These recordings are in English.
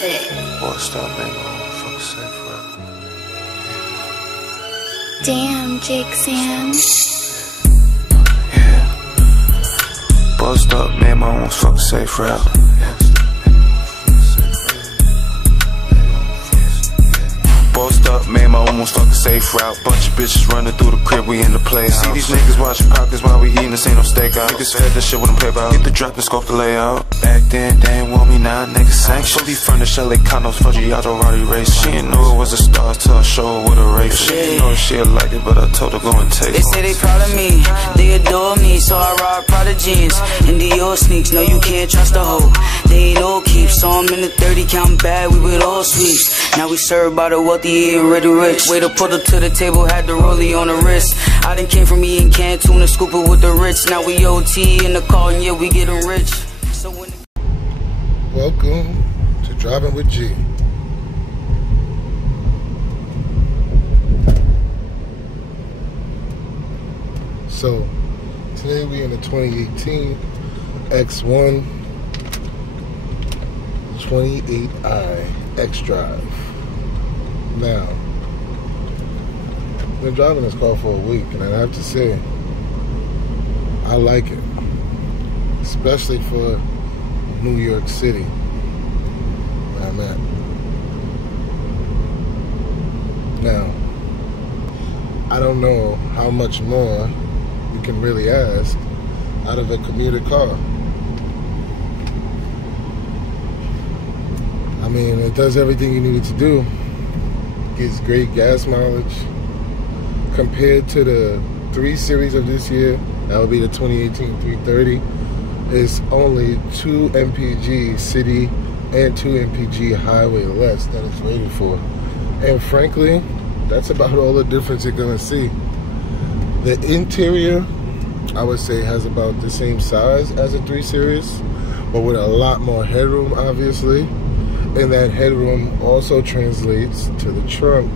Bossed up, man. Fuck safe, bro. Damn, Jake Sam. Yeah. Bossed up, man. My own fuck safe route. Bossed up, man, my almost fucking safe route. Bunch of bitches running through the crib, we in the playhouse. See these niggas watching pockets while we eating, this ain't no stakeout. Niggas fed that shit with them play about. Get the drop and scope the layout. Back then, they ain't want me, now niggas sanction. Fully furnished LA condos, Foggiato, Roddy race. She didn't know it was a star till I show her what a race. She didn't know she'd like it, but I told her go and taste. They say they proud of me, they adore me, so I rock Prada jeans and Dior sneaks. No, you can't trust a hoe, they ain't all keeps. So I'm in the 30 counting bad, we with all sweeps. Now we served by the wealthy and ready rich. Way to put her to the table, had the rollie on the wrist. I done came from eating canned tuna, scooping with the rich. Now we OT in the car and yeah, we getting rich. So when welcome to Driving with G. So today we in the 2018 X1 28i xDrive. Now, I've been driving this car for a week, and I have to say, I like it, especially for New York City, where I'm at. Now, I don't know how much more you can really ask out of a commuter car. I mean, it does everything you need it to do. Gives great gas mileage. Compared to the 3 Series of this year, that would be the 2018 330, it's only 2 mpg city and 2 mpg highway less than it's rated for. And frankly, that's about all the difference you're gonna see. The interior, I would say, has about the same size as a 3 Series, but with a lot more headroom, obviously. And that headroom also translates to the trunk.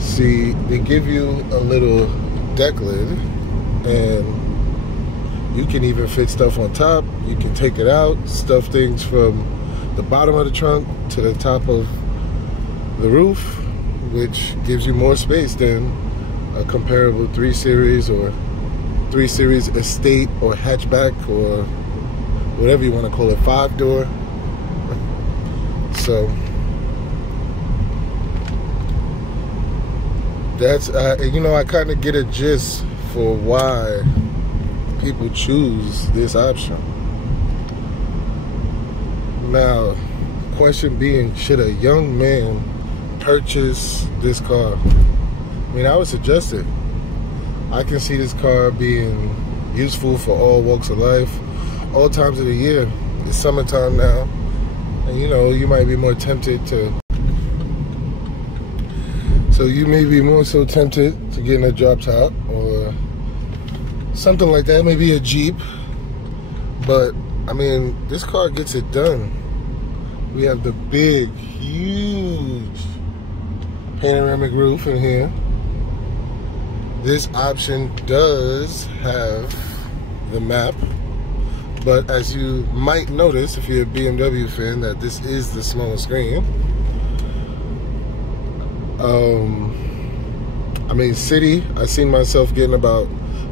See, they give you a little deck lid, and you can even fit stuff on top. You can take it out, stuff things from the bottom of the trunk to the top of the roof, which gives you more space than a comparable 3 Series or 3 Series Estate or hatchback or whatever you want to call it, 5-door. So that's you know, I kind of get a gist for why people choose this option. Now, question being, should a young man purchase this car? I mean, I would suggest it. I can see this car being useful for all walks of life, all times of the year. It's summertime now, and you know, you might be more tempted to, so you may be more so tempted to get in a drop top or something like that, maybe a Jeep. But I mean, this car gets it done. We have the big, huge panoramic roof in here. This option does have the map, but as you might notice if you're a BMW fan, that this is the smaller screen. I mean, city, I seen myself getting about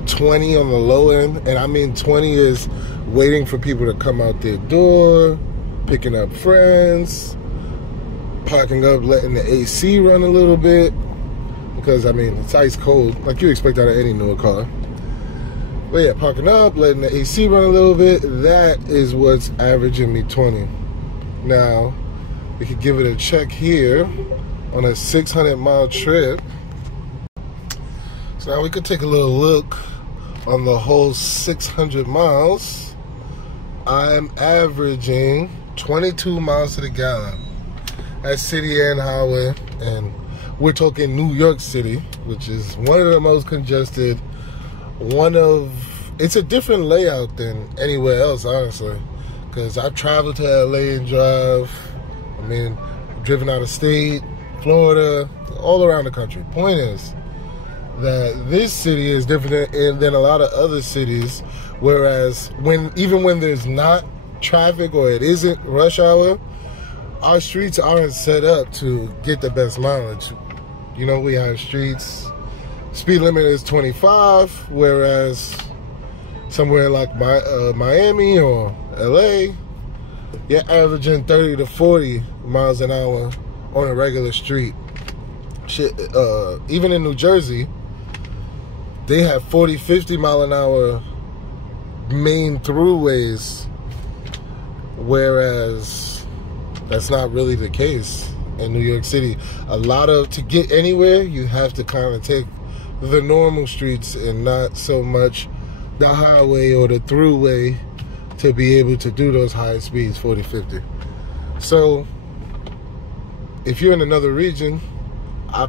20 on the low end, and I mean 20 is waiting for people to come out their door, picking up friends, parking up, letting the AC run a little bit, because I mean, it's ice cold, like you expect out of any newer car. But yeah, parking up, letting the AC run a little bit, that is what's averaging me 20. Now, we could give it a check here on a 600-mile trip. So now we could take a little look on the whole 600 miles. I'm averaging 22 miles to the gallon. That's city and highway, and we're talking New York City, which is one of the most congested. It's a different layout than anywhere else, honestly, because I've traveled to LA and drive. I mean, I've driven out of state, Florida, all around the country. Point is that this city is different than a lot of other cities, whereas even when there's not traffic or it isn't rush hour, our streets aren't set up to get the best mileage. You know, we have streets, speed limit is 25, whereas somewhere like Miami or LA, you're averaging 30 to 40 miles an hour on a regular street. Shit, even in New Jersey, they have 40, 50 mile an hour main throughways, whereas that's not really the case in New York City. To get anywhere, you have to kind of take the normal streets and not so much the highway or the throughway to be able to do those high speeds, 40, 50. So if you're in another region, I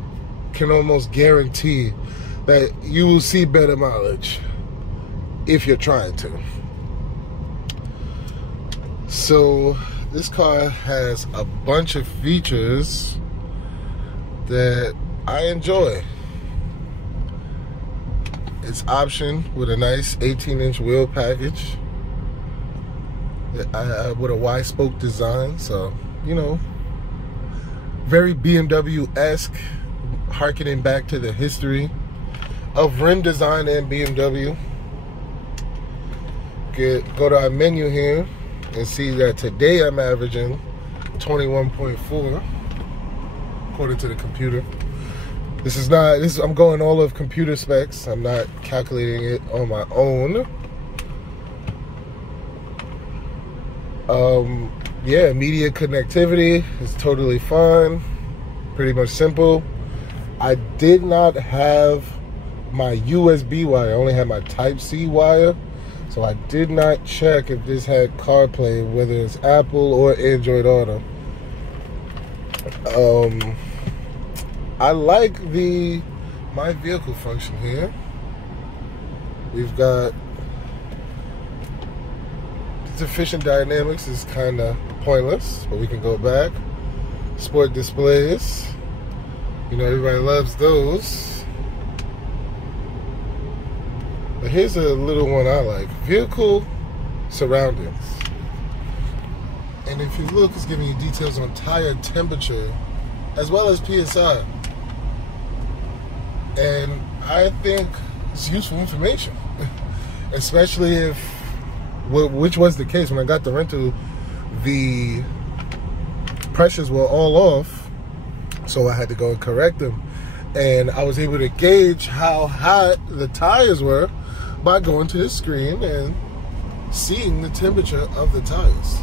can almost guarantee that you will see better mileage if you're trying to. So this car has a bunch of features that I enjoy. It's optioned with a nice 18-inch wheel package with a Y-spoke design, so, you know, very BMW-esque, harkening back to the history of rim design and BMW. Go to our menu here and see that today I'm averaging 21.4 according to the computer. I'm going all of computer specs. I'm not calculating it on my own. Yeah, media connectivity is totally fine. Pretty much simple. I did not have my USB wire. I only had my Type-C wire. So I did not check if this had CarPlay, whether it's Apple or Android Auto. I like my vehicle function here. We've got efficient dynamics is kind of pointless, but we can go back. Sport displays, you know, everybody loves those. But here's a little one I like: vehicle surroundings. And if you look, it's giving you details on tire temperature as well as PSI. And I think it's useful information, especially if, which was the case when I got the rental, the pressures were all off, so I had to go and correct them. And I was able to gauge how hot the tires were by going to the screen and seeing the temperature of the tires.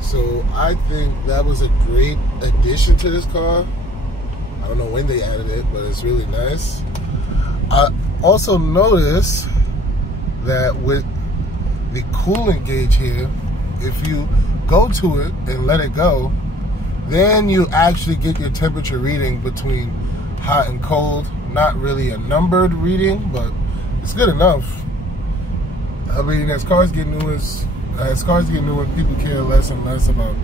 So I think that was a great addition to this car. I don't know when they added it, but it's really nice. I also noticed that with the coolant gauge here, if you go to it and let it go, then you actually get your temperature reading between hot and cold. Not really a numbered reading, but it's good enough. I mean, as cars get newer, people care less and less about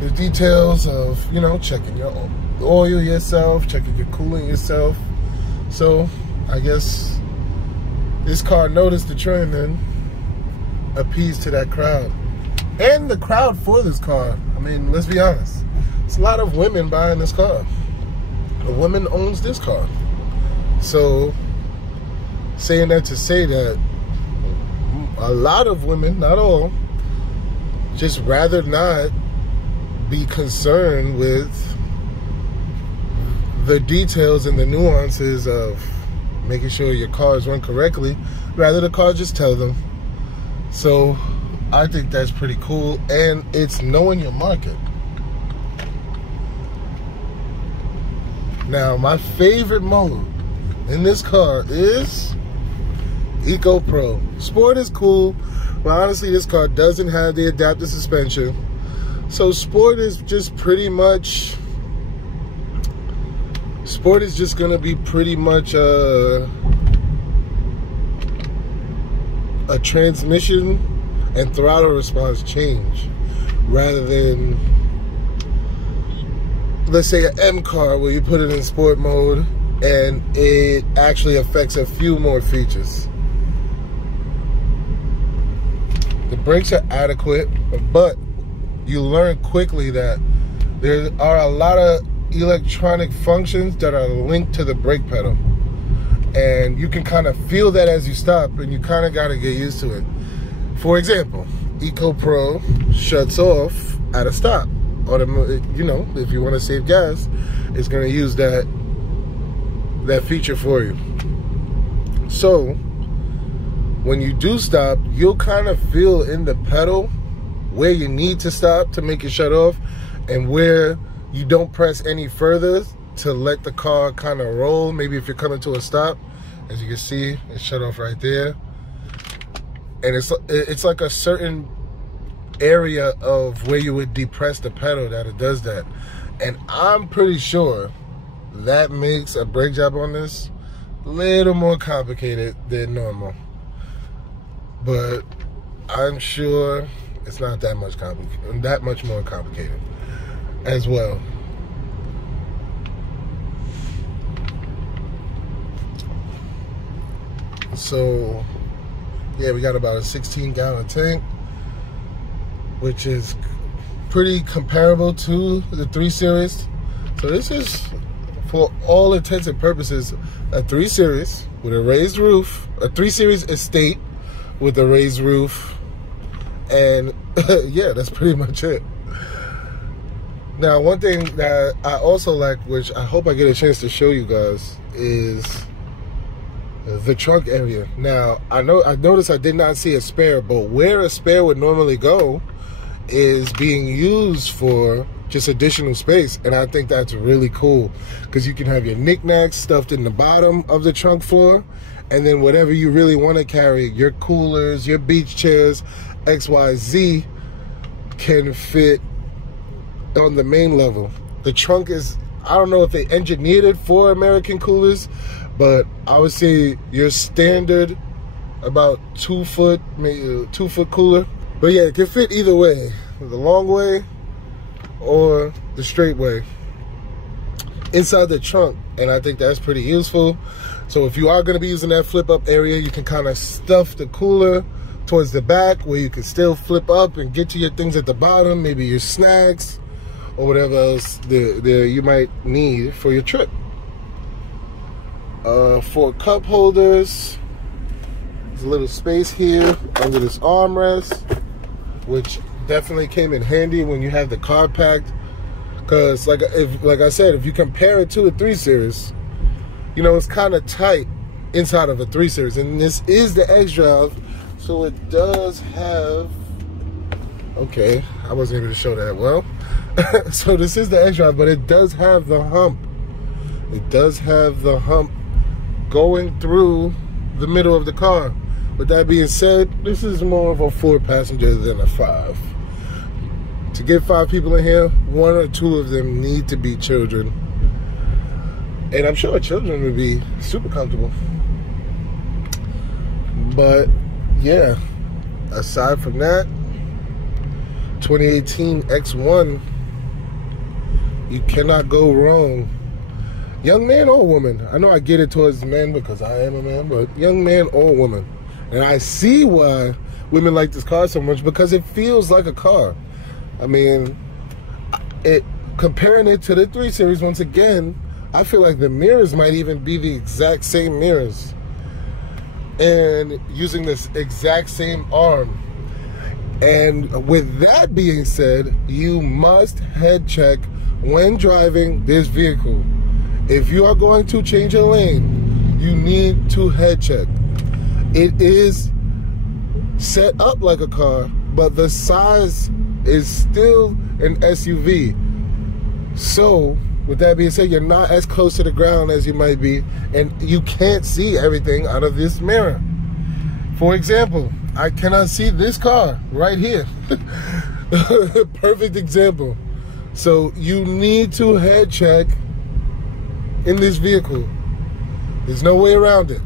the details of, you know, checking your oil yourself, checking your coolant yourself. So I guess this car noticed the trend and appeased to that crowd. And the crowd for this car, I mean, let's be honest, it's a lot of women buying this car. A woman owns this car. So saying that to say that a lot of women, not all, just rather not be concerned with the details and the nuances of making sure your cars run correctly. Rather, the car just tell them. So I think that's pretty cool, and it's knowing your market. Now, my favorite mode in this car is Eco Pro. Sport is cool, but honestly, this car doesn't have the adaptive suspension. So Sport is just gonna be pretty much a transmission and throttle response change, rather than, let's say, an M car where you put it in sport mode and it actually affects a few more features. The brakes are adequate, but you learn quickly that there are a lot of electronic functions that are linked to the brake pedal. And you can kind of feel that as you stop, and you kind of got to get used to it. For example, Eco Pro shuts off at a stop. You know, if you want to save gas, it's going to use that feature for you. So when you do stop, you'll kind of feel in the pedal where you need to stop to make it shut off, and where you don't press any further to let the car kind of roll. Maybe if you're coming to a stop, as you can see, it's shut off right there. And it's like a certain area of where you would depress the pedal that it does that. And I'm pretty sure that makes a brake job on this a little more complicated than normal. But I'm sure it's not that much more complicated as well. So yeah, we got about a 16-gallon tank, which is pretty comparable to the 3 Series. So this is, for all intents and purposes, a 3 Series with a raised roof, a 3 Series Estate with a raised roof, and yeah, that's pretty much it. Now, one thing that I also like, which I hope I get a chance to show you guys, is the trunk area. Now, I noticed I did not see a spare, but where a spare would normally go is being used for just additional space, and I think that's really cool, because you can have your knickknacks stuffed in the bottom of the trunk floor, and then whatever you really want to carry, your coolers, your beach chairs, XYZ, can fit on the main level. The trunk is, I don't know if they engineered it for American coolers, but I would say your standard about 2 foot, maybe 2 foot cooler. But yeah, it can fit either way, the long way or the straight way inside the trunk, and I think that's pretty useful. So if you are going to be using that flip up area, you can kind of stuff the cooler towards the back where you can still flip up and get to your things at the bottom, maybe your snacks or whatever else there you might need for your trip. For cup holders, there's a little space here under this armrest, which definitely came in handy when you have the car packed. Because like I said, if you compare it to a 3 Series, you know, it's kind of tight inside of a 3 Series. And this is the xDrive, so it does have, okay, I wasn't able to show that well. So this is the xDrive, but it does have the hump. It does have the hump going through the middle of the car. With that being said, this is more of a 4-passenger than a 5. To get 5 people in here, 1 or 2 of them need to be children. And I'm sure children would be super comfortable. But yeah, aside from that, 2018 X1, you cannot go wrong. Young man or woman. I know I get it towards men because I am a man, but young man or woman. And I see why women like this car so much, because it feels like a car. I mean, comparing it to the 3 Series, once again, I feel like the mirrors might even be the exact same mirrors. And using this exact same arm. And with that being said, you must head check when driving this vehicle. If you are going to change a lane, you need to head check. It is set up like a car, but the size is still an SUV. So, with that being said, you're not as close to the ground as you might be, and you can't see everything out of this mirror. For example, I cannot see this car right here. Perfect example. So, you need to head check in this vehicle. There's no way around it.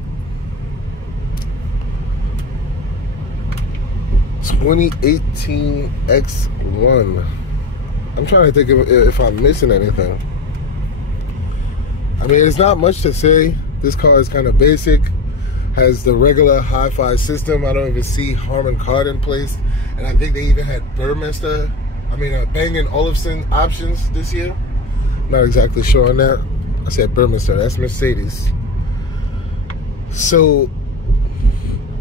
2018 X1. I'm trying to think if I'm missing anything. I mean, it's not much to say. This car is kind of basic. Has the regular hi-fi system. I don't even see Harman Kardon placed. And I think they even had Bang & Olufsen options this year. Not exactly sure on that. I said Burmester, that's Mercedes. So,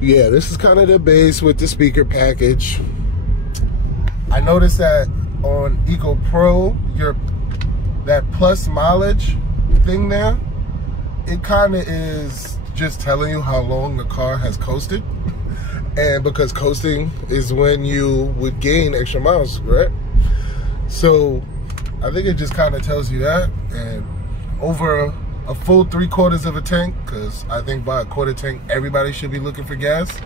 yeah, this is kind of the base with the speaker package. I noticed that on Eco Pro, that plus mileage thing there, it kind of is just telling you how long the car has coasted. And because coasting is when you would gain extra miles, right? So I think it just kind of tells you that. And over a full 3/4 of a tank, because I think by a quarter tank everybody should be looking for gas.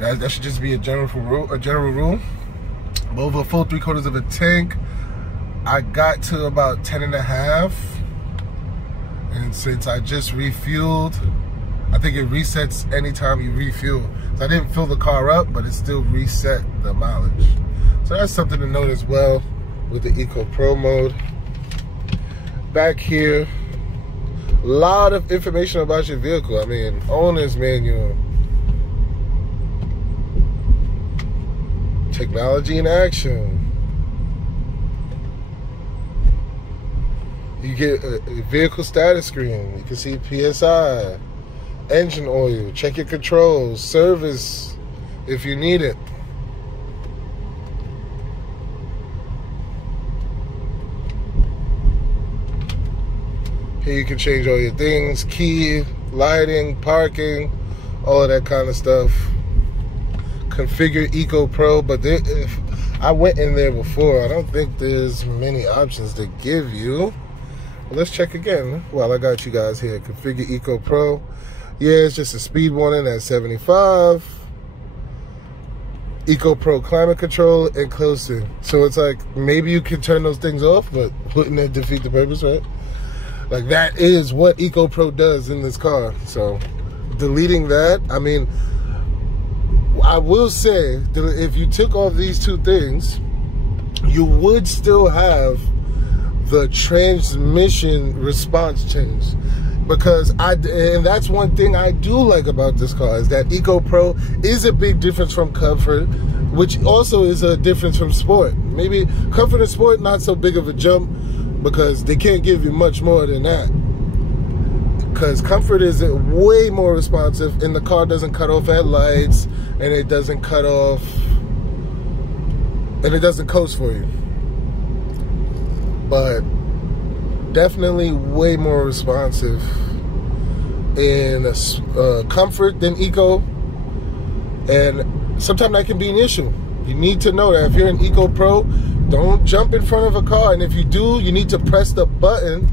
That should just be a general rule. But over a full 3/4 of a tank, I got to about 10.5. And since I just refueled, I think it resets anytime you refuel. So I didn't fill the car up, but it still reset the mileage. So that's something to note as well with the Eco Pro mode. Back here, a lot of information about your vehicle. I mean, owner's manual, technology in action. You get a vehicle status screen. You can see PSI, engine oil, check your controls, service if you need it. Here you can change all your things, key, lighting, parking, all of that kind of stuff. Configure Eco Pro, but if I went in there before, I don't think there's many options to give you. Well, let's check again while I got you guys here. Configure Eco Pro. Yeah, it's just a speed warning at 75. Eco Pro climate control and closing. So it's like, maybe you can turn those things off, but wouldn't that defeat the purpose, right? Like, that is what Eco Pro does in this car. So deleting that, I mean, I will say that if you took off these two things, you would still have the transmission response change. Because and that's one thing I do like about this car, is that Eco Pro is a big difference from Comfort, which also is a difference from Sport. Maybe Comfort and Sport, not so big of a jump, because they can't give you much more than that. Because Comfort is way more responsive, and the car doesn't cut off at lights, and it doesn't cut off, and it doesn't coast for you. But definitely way more responsive in Comfort than Eco, and sometimes that can be an issue. You need to know that if you're an Eco Pro, don't jump in front of a car, and if you do, you need to press the button.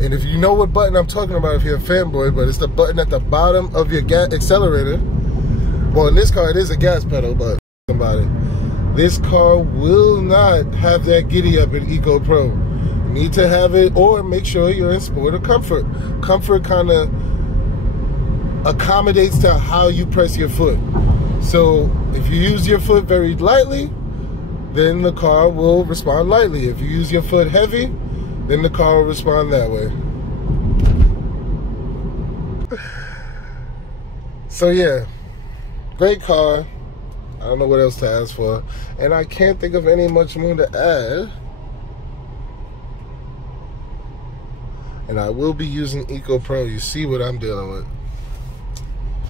And if you know what button I'm talking about, if you're a fanboy, but it's the button at the bottom of your accelerator. Well, in this car, it is a gas pedal, but somebody, this car will not have that giddy up in Eco Pro. You need to have it, or make sure you're in Sport or Comfort. Comfort kind of accommodates to how you press your foot. So if you use your foot very lightly, then the car will respond lightly. If you use your foot heavy, then the car will respond that way. So yeah, great car. I don't know what else to ask for, and I can't think of any much more to add. And I will be using Eco Pro. You see what I'm dealing with.